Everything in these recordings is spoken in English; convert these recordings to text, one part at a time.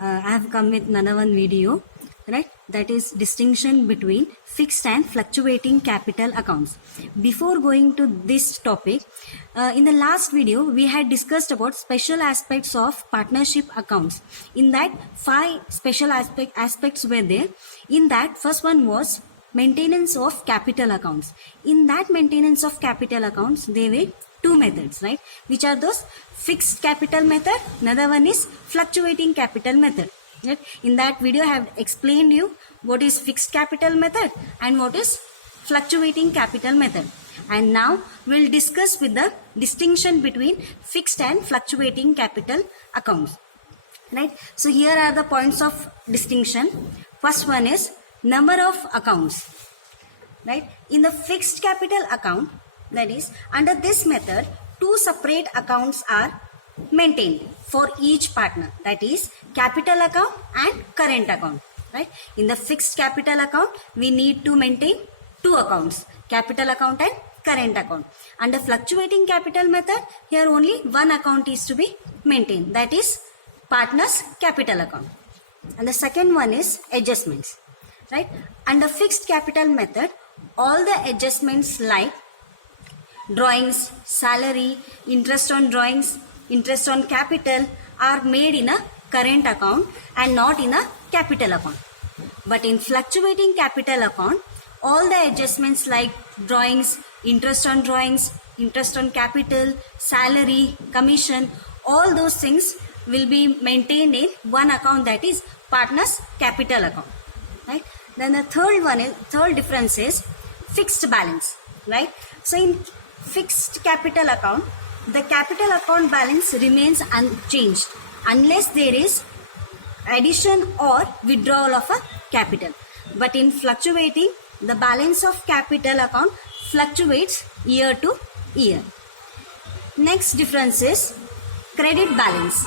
I have come with another one video, right? That is distinction between fixed and fluctuating capital accounts. Before going to this topic, in the last video we had discussed about special aspects of partnership accounts. In that, 5 special aspects were there. In that, first one was maintenance of capital accounts. In that maintenance of capital accounts, there were 2 methods, right? Which are those? Fixed capital method. Another one is fluctuating capital method. Right? In that video, I have explained you what is fixed capital method and what is fluctuating capital method. And now we'll discuss with the distinction between fixed and fluctuating capital accounts. Right? So here are the points of distinction. First one is number of accounts. Right? In the fixed capital account, that is, under this method, 2 separate accounts are maintained for each partner, that is capital account and current account. Right? In the fixed capital account, we need to maintain 2 accounts, capital account and current account. Under fluctuating capital method, here only 1 account is to be maintained, that is partner's capital account. And the second one is adjustments. Right? Under fixed capital method, all the adjustments like drawings, salary, interest on drawings, interest on capital are made in a current account and not in a capital account. But in fluctuating capital account, all the adjustments like drawings, interest on drawings, interest on capital, salary, commission, all those things will be maintained in one account, that is partner's capital account. Right? Then the third difference is fixed balance. Right? So in fixed capital account, the capital account balance remains unchanged unless there is addition or withdrawal of a capital. But in fluctuating, the balance of capital account fluctuates year to year. Next difference is credit balance.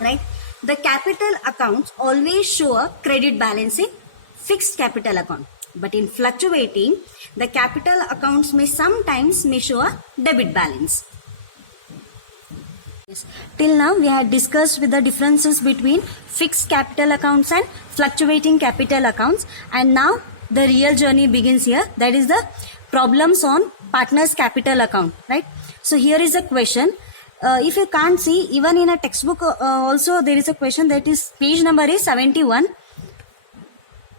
Right? The capital accounts always show a credit balance in fixed capital account. But in fluctuating, the capital accounts may sometimes show a debit balance. Yes. Till now we had discussed with the differences between fixed capital accounts and fluctuating capital accounts, and now the real journey begins here, that is the problems on partner's capital account. Right? So here is a question. If you can't see, even in a textbook also there is a question, that is page number is 71.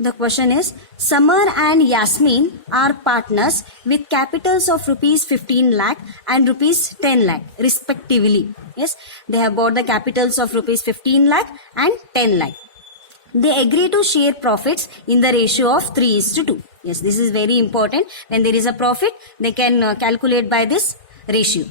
The question is, Samar and Yasmin are partners with capitals of rupees 15 lakh and rupees 10 lakh respectively. Yes, they have bought the capitals of rupees 15 lakh and 10 lakh. They agree to share profits in the ratio of 3:2. Yes, this is very important. When there is a profit, they can calculate by this ratio.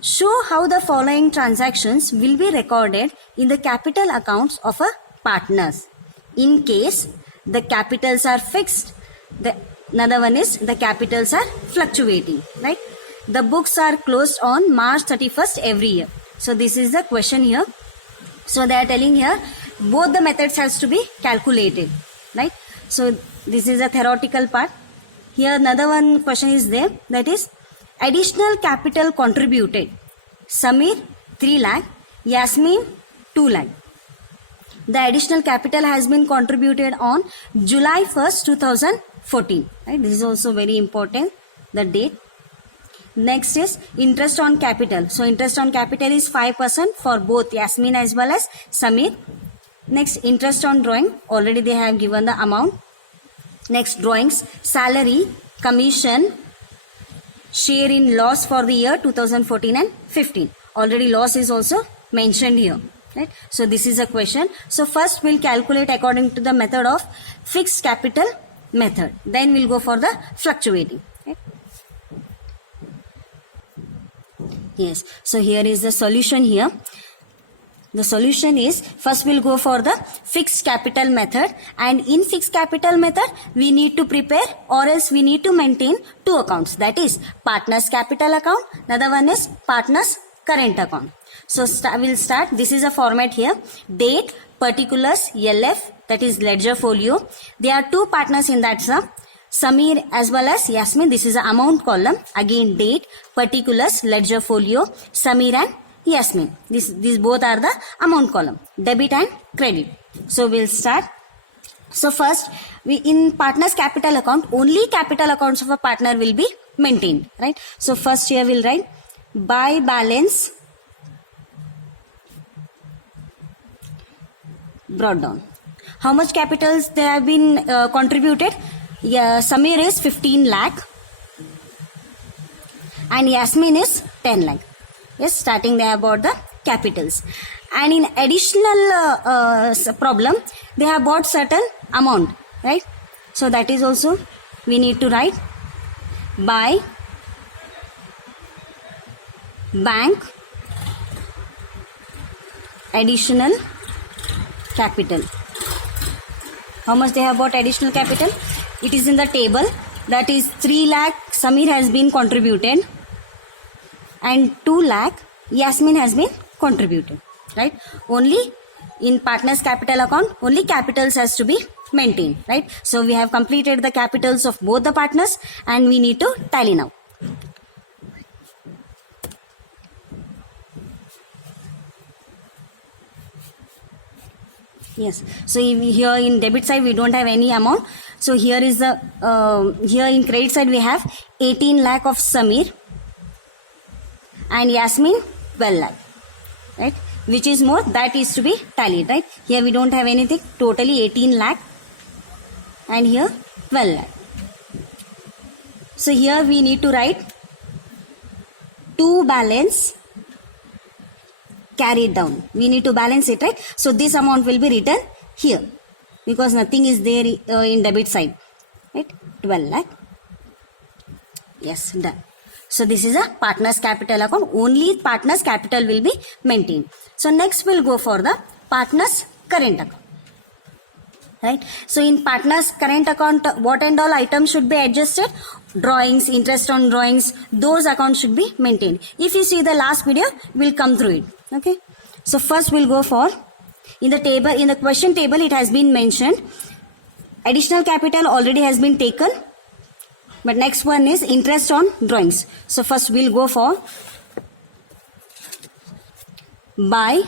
Show how the following transactions will be recorded in the capital accounts of a partners. In case the capitals are fixed, another one is the capitals are fluctuating. Right? The books are closed on March 31st every year. So this is the question here. So they are telling here both the methods has to be calculated. Right? So this is a theoretical part. Here another one question is there, that is additional capital contributed. Samir 3 lakh, Yasmin 2 lakh. The additional capital has been contributed on July 1st, 2014. Right? This is also very important, the date. Next is interest on capital. So interest on capital is 5% for both Yasmin as well as Samir. Next, interest on drawing. Already they have given the amount. Next, drawings, salary, commission, share in loss for the year 2014 and 15. Already loss is also mentioned here. Right? So this is a question. So first we'll calculate according to the method of fixed capital method. Then we'll go for the fluctuating. Right? Yes. So here is the solution here. The solution is, first we'll go for the fixed capital method, and in fixed capital method we need to prepare or else we need to maintain 2 accounts, that is partner's capital account, another one is partner's current account. So we'll start. This is a format here. Date, particulars, LF, that is ledger folio. There are 2 partners in that sum, Samir as well as Yasmin. This is the amount column. Again date, particulars, ledger folio, Samir and Yasmin. These both are the amount column, debit and credit. So we'll start. So first, we in partner's capital account, only capital accounts of a partner will be maintained, right? So first here we'll write by balance brought down. How much capitals they have been contributed? Yeah, Samir is 15 lakh and Yasmin is 10 lakh. Yes, starting they have bought the capitals. And in additional problem, they have bought certain amount, right? So that is also we need to write by bank additional capital. How much they have bought additional capital? It is in the table. That is 3 lakh Samir has been contributed and 2 lakh Yasmin has been contributed, right? Only in partners capital account, only capitals has to be maintained, right? So we have completed the capitals of both the partners and we need to tally now. Yes, so here in debit side we don't have any amount. So here is the here in credit side we have 18 lakh of Samir and Yasmin 12 lakh, right? Which is more, that is to be tallied, right? Here we don't have anything, totally 18 lakh and here 12 lakh. So here we need to write to balance carried down. We need to balance it, right? So this amount will be written here because nothing is there in debit side, right? 12 lakh. Yes, done. So this is a partner's capital account. Only partner's capital will be maintained. So next we'll go for the partner's current account, right? So in partner's current account, what and all items should be adjusted? Drawings, interest on drawings, those accounts should be maintained. If you see the last video, we'll come through it. Okay. So first we'll go for, in the table, in the question table, it has been mentioned additional capital already has been taken, but next one is interest on drawings. So first we'll go for by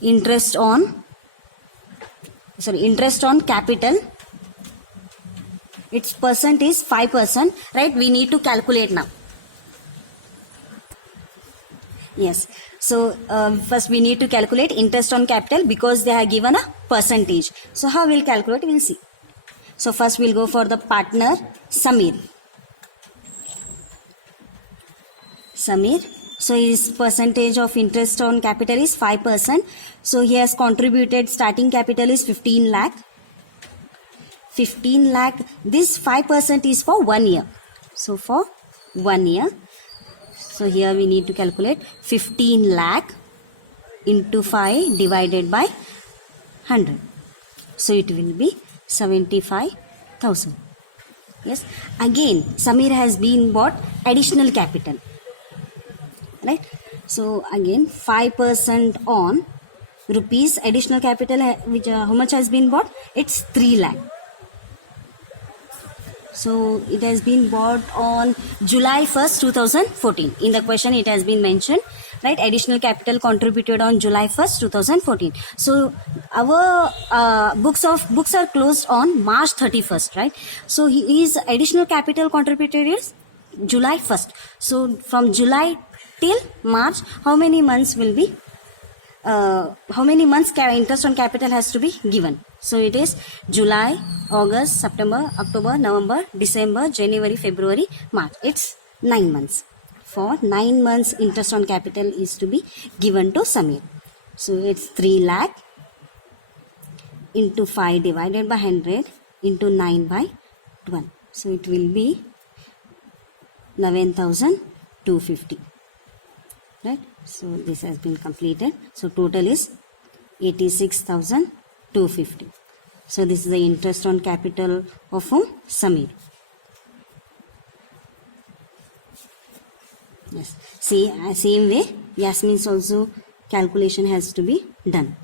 interest on capital. Its percent is 5%, right? We need to calculate now. Yes, so first we need to calculate interest on capital because they have given a percentage. So how we'll calculate, we'll see. So first we'll go for the partner Samir. So his percentage of interest on capital is 5%. So he has contributed, starting capital is 15 lakh. 15 lakh, this 5% is for 1 year. So for 1 year. So here we need to calculate 15 lakh into 5 divided by 100. So it will be 75,000. Yes. Again, Samir has been bought additional capital. Right. So again 5% on rupees additional capital, which how much has been bought? It's 3 lakh. So it has been bought on July 1st, 2014. In the question it has been mentioned, right? Additional capital contributed on July 1st, 2014. So our books are closed on March 31st, right? So his additional capital contributed is July 1st. So from July till March, how many months will be? How many months interest on capital has to be given? So it is July, August, September, October, November, December, January, February, March. It's 9 months. For 9 months interest on capital is to be given to Samir. So it's 3 lakh into 5 divided by 100 into 9 by 12. So it will be 11,250. Right? So this has been completed. So total is 86,250. So this is the interest on capital of whom? Samir. Yes. See, same way Yasmin's also calculation has to be done.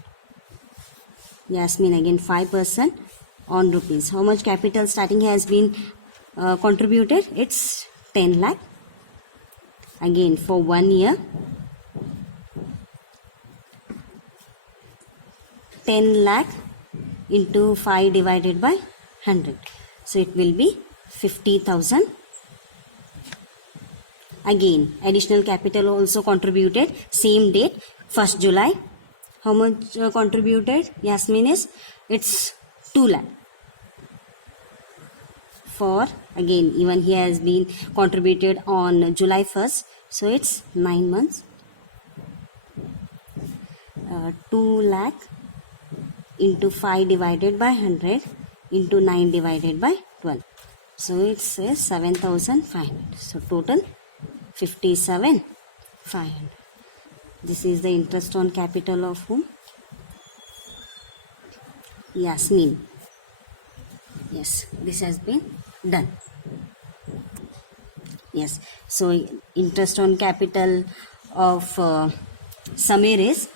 Yasmin again 5% on rupees. How much capital starting has been contributed? It's 10 lakh. Again for 1 year, 10 lakh into 5 divided by 100. So it will be 50,000. Again, additional capital also contributed. Same date, 1st July. How much contributed? Yasmin is, it's 2 lakh. For, again, even he has been contributed on July 1st. So it's 9 months. 2 lakh into 5 divided by 100 into 9 divided by 12. So it says 7,500. So total 57,500. This is the interest on capital of whom? Yasmin. Yes, this has been done. Yes, so interest on capital of Samir is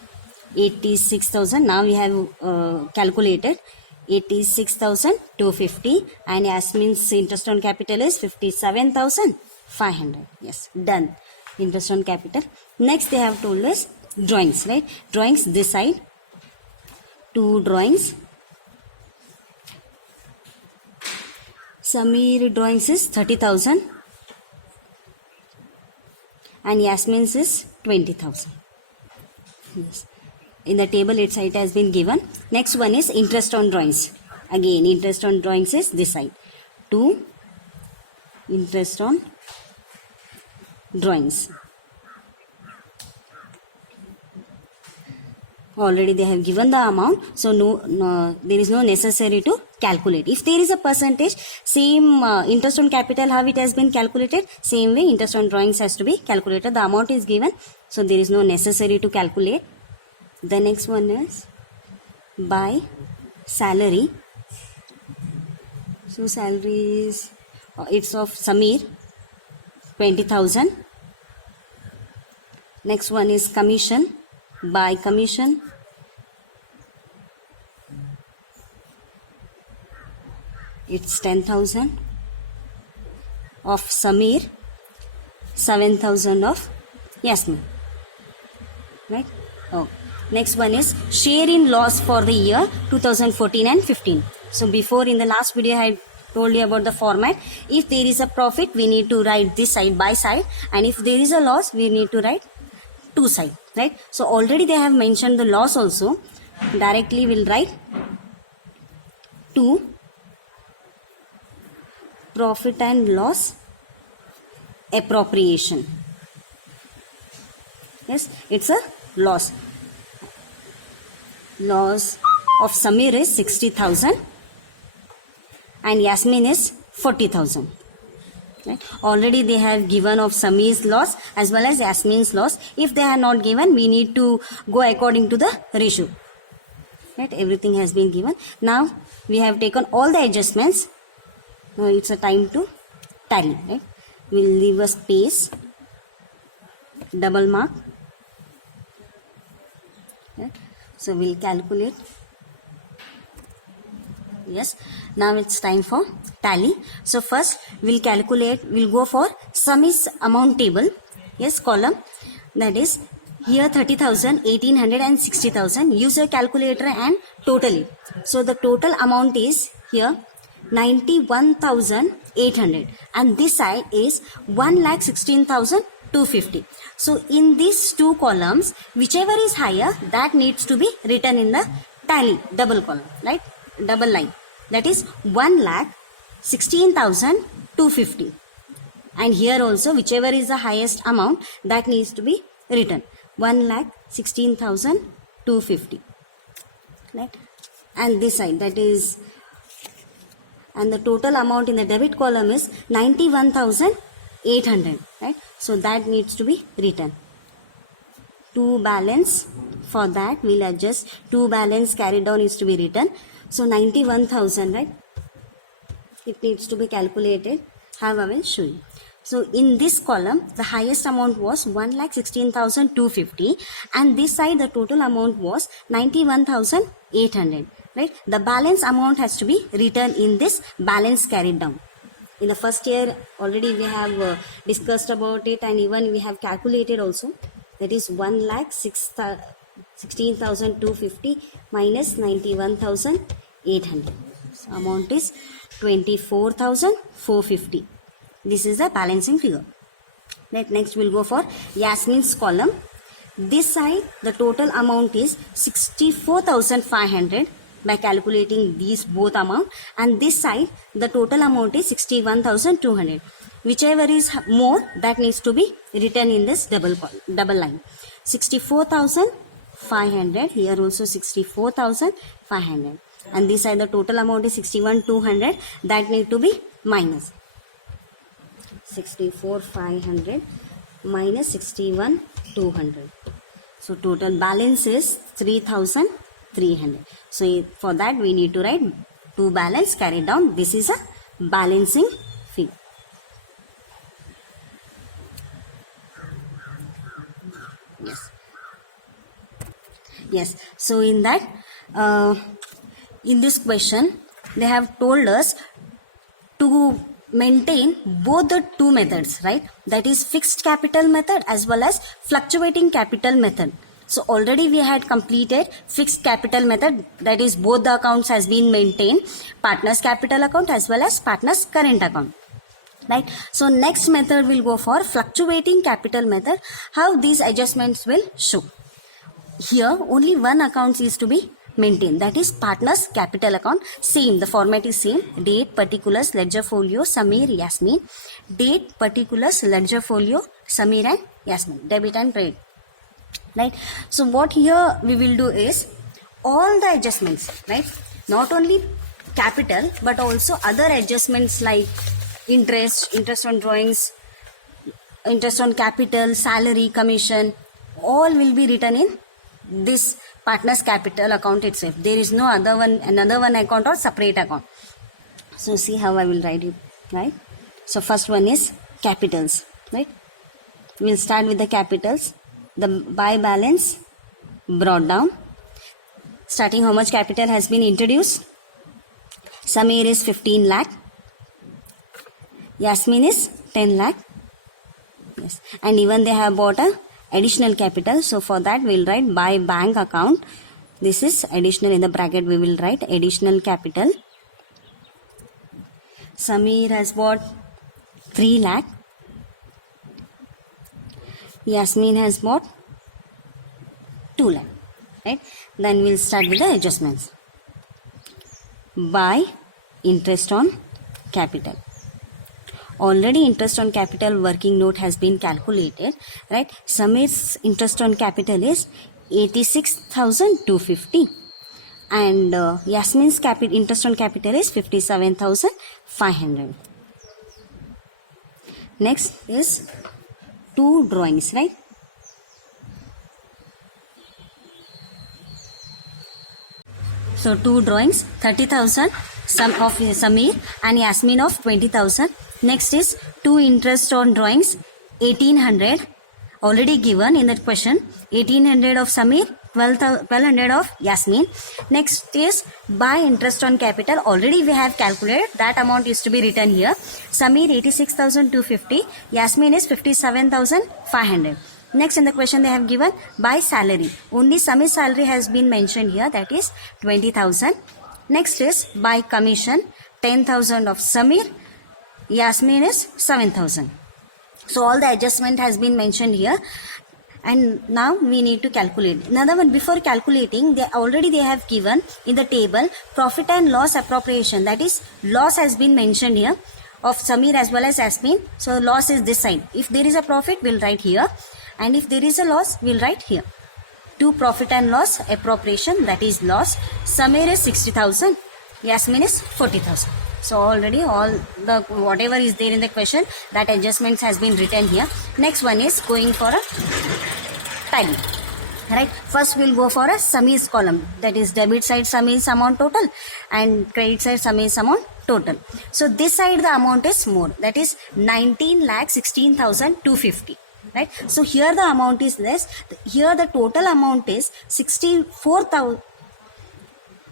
86,000. Now we have calculated 86,250, and Yasmin's interest on capital is 57,500. Yes, done. Interest on capital. Next they have told us drawings, right? Drawings this side. 2 drawings. Samir drawings is 30,000 and Yasmin's is 20,000. Yes. In the table it has been given. Next one is interest on drawings. Again, interest on drawings is this side. 2 interest on drawings. Already they have given the amount, so no, there is no necessary to calculate. If there is a percentage, same interest on capital how it has been calculated, same way interest on drawings has to be calculated. The amount is given, so there is no necessary to calculate. The next one is by salary. So salary is it's of Samir, 20,000. Next one is commission. By commission, it's 10,000 of Samir, 7,000 of Yasmin, right? Oh, next one is share in loss for the year 2014 and 15. So before, in the last video I had told you about the format. If there is a profit, we need to write this side by side, and if there is a loss, we need to write two side, right? So already they have mentioned the loss also. Directly we'll write 2 profit and loss appropriation. Yes, it's a loss. Loss of Samir is 60,000 and Yasmin is 40,000. Right? Already they have given of Samir's loss as well as Yasmin's loss. If they are not given, we need to go according to the ratio. Right? Everything has been given. Now we have taken all the adjustments. Now it's a time to tally. Right? We'll leave a space, double mark. Right? So we'll calculate. Yes, now it's time for tally. So first we'll calculate, we'll go for sum is amount table. Yes, column, that is here 30,000, 1800 and 60,000. Use your calculator and total it. So the total amount is here 91,800 and this side is 1,16,250. So in these two columns, whichever is higher, that needs to be written in the tally double column, right? Double line, that is 1,16,250, and here also whichever is the highest amount, that needs to be written 1,16,250, right? And this side, that is, and the total amount in the debit column is 91,800, right? So that needs to be written. To balance, for that we'll adjust, to balance carried down is to be written. So 91,000, right? It needs to be calculated. How I will show you. So in this column, the highest amount was 1,16,250 and this side the total amount was 91,800, right? The balance amount has to be written in this balance carried down. In the first year already we have discussed about it, and even we have calculated also. That is 1,16,250 minus 91,800. So amount is 24,450. This is the balancing figure. Next we'll go for Yasmin's column. This side the total amount is 64,500 by calculating these both amount, and this side the total amount is 61,200. Whichever is more, that needs to be written in this double line. 64,500, here also 64,500, and this side the total amount is 61,200, that need to be minus. 64,500 minus 61,200. So total balance is 3,300. So for that we need to write 2 balance carried down. This is a balancing figure. Yes. So in that, in this question, they have told us to maintain both the two methods, right? That is fixed capital method as well as fluctuating capital method. So already we had completed fixed capital method, that is both the accounts has been maintained, partners capital account as well as partners current account, right? So next method will go for fluctuating capital method. How these adjustments will show. Here only one account is to be maintained, that is partners capital account. Same, the format is same. Date, particulars, ledger folio, Samir, Yasmin. Date, particulars, ledger folio, Samir and Yasmin. Debit and credit, right? So what here we will do is all the adjustments, right? Not only capital but also other adjustments like interest on drawings, interest on capital, salary, commission, all will be written in this partners capital account itself. There is no another one account or separate account. So see how I will write it, right? So first one is capitals, right? We'll start with the capitals. The by balance brought down. Starting, how much capital has been introduced? Samir is 15 lakh. Yasmin is 10 lakh. Yes. And even they have bought a additional capital. So for that we'll write by bank account. This is additional, in the bracket we will write additional capital. Samir has bought 3 lakh. Yasmin has bought 2 lakh. Right? Then we'll start with the adjustments. By interest on capital. Already interest on capital working note has been calculated, right? Samir's interest on capital is 86,250 and Yasmin's interest on capital is 57,500. Next is 2 drawings, right? So 2 drawings, 30,000 sum of Samir and Yasmin of 20,000. Next is 2 interest on drawings, 1800 already given in that question. 1800 of Samir, 1200 of Yasmin. Next is by interest on capital, already we have calculated, that amount is to be written here. Samir 86,250, Yasmin is 57,500. Next in the question they have given by salary. Only Samir's salary has been mentioned here, that is 20,000. Next is by commission, 10,000 of Samir, Yasmin is 7,000. So all the adjustment has been mentioned here, and now we need to calculate. Another one, before calculating, they have given in the table profit and loss appropriation, that is loss has been mentioned here of Samir as well as Yasmin. So loss is this side. If there is a profit, we'll write here, and if there is a loss, we'll write here. To profit and loss appropriation, that is loss. Samir is 60,000, Yasmin is 40,000. So already all the whatever is there in the question, that adjustments has been written here. Next one is going for a tally. Right? First we'll go for a Samir's column, that is debit side Samir's amount total and credit side Samir's amount total. So this side the amount is more, that is 19,16,250. Right? So here the amount is less. Here the total amount is 64,000.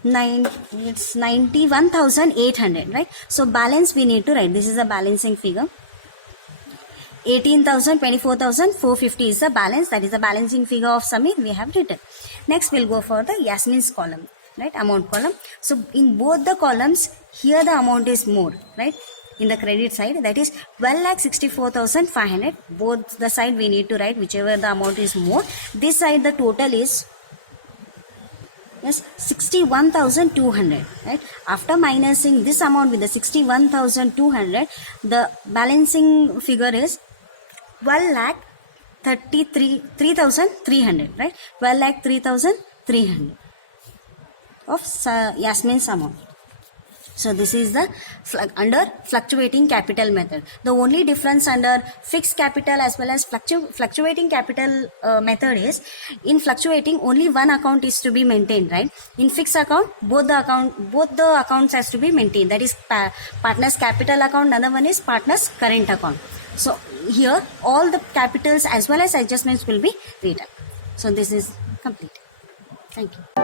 it's 91,800, right? So balance we need to write. This is a balancing figure. 18,000, 24,450 is the balance. That is the balancing figure of Samir we have written. Next we'll go for the Yasmin's column, right? Amount column. So in both the columns, here the amount is more, right? In the credit side, that is 12,64,500. Both the side we need to write whichever the amount is more. This side the total is 61,200, right? After minusing this amount with the 61,200, the balancing figure is 12,33,300, right? 12,03,300 of Yasmin's amount. So this is the under fluctuating capital method. The only difference under fixed capital as well as fluctuating capital method is, in fluctuating only one account is to be maintained, right? In fixed account both the accounts has to be maintained. That is partner's capital account, another one is partner's current account. So here all the capitals as well as adjustments will be written. So this is complete. Thank you.